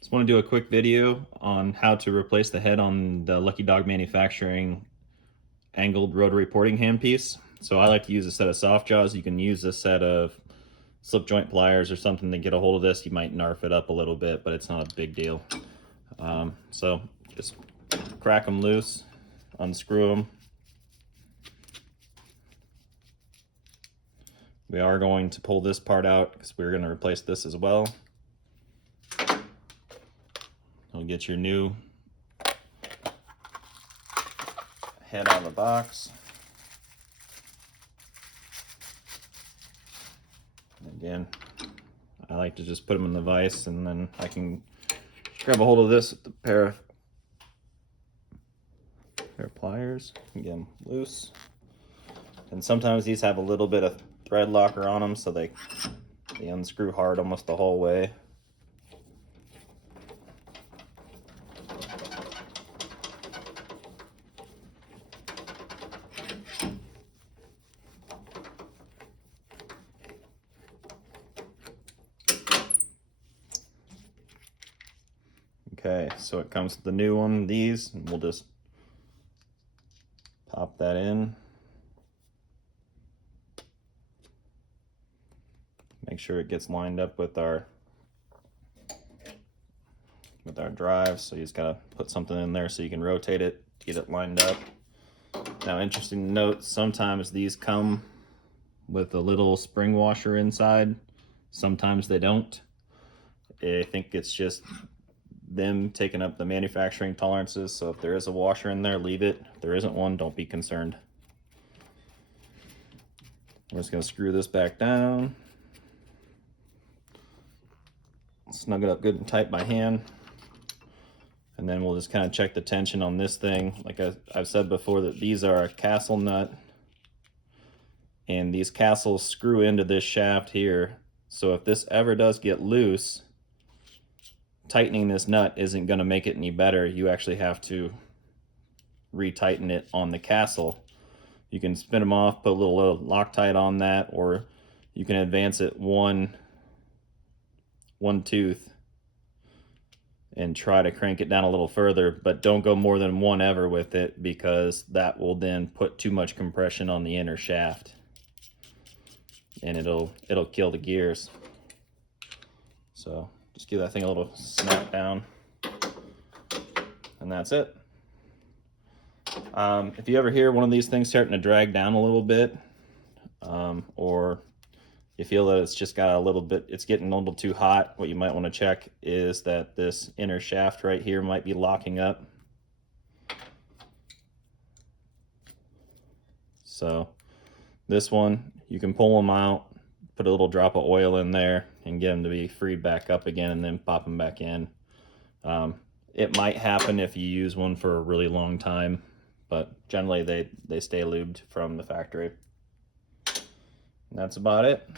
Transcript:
Just want to do a quick video on how to replace the head on the Lucky Dog Manufacturing angled rotary porting handpiece. So I like to use a set of soft jaws. You can use a set of slip joint pliers or something to get a hold of this. You might narf it up a little bit, but it's not a big deal. So just crack them loose, unscrew them. We are going to pull this part out because we're going to replace this as well. You'll get your new head out of the box. Again, I like to just put them in the vise, and then I can grab a hold of this with the pair of pliers and get them loose. And sometimes these have a little bit of thread locker on them, so they unscrew hard almost the whole way. Okay, so it comes with the new one, these, and we'll just pop that in. Make sure it gets lined up with our drive. So you just gotta put something in there so you can rotate it, get it lined up. Now, interesting to note, sometimes these come with a little spring washer inside. Sometimes they don't. I think it's just them taking up the manufacturing tolerances. So if there is a washer in there, leave it. If there isn't one, don't be concerned. I'm just gonna screw this back down. Snug it up good and tight by hand. And then we'll just kind of check the tension on this thing. Like I've said before, that these are a castle nut, and these castles screw into this shaft here. So if this ever does get loose, tightening this nut isn't going to make it any better. You actually have to retighten it on the castle. You can spin them off, put a little Loctite on that, or you can advance it one tooth and try to crank it down a little further, but don't go more than one ever with it, because that will then put too much compression on the inner shaft, and it'll kill the gears. So just give that thing a little snap down, and that's it. If you ever hear one of these things starting to drag down a little bit, or you feel that it's just got a little bit, it's getting a little too hot, what you might want to check is that this inner shaft right here might be locking up. So this one, you can pull them out, put a little drop of oil in there, and get them to be freed back up again, and then pop them back in. It might happen if you use one for a really long time, but generally they stay lubed from the factory. And that's about it.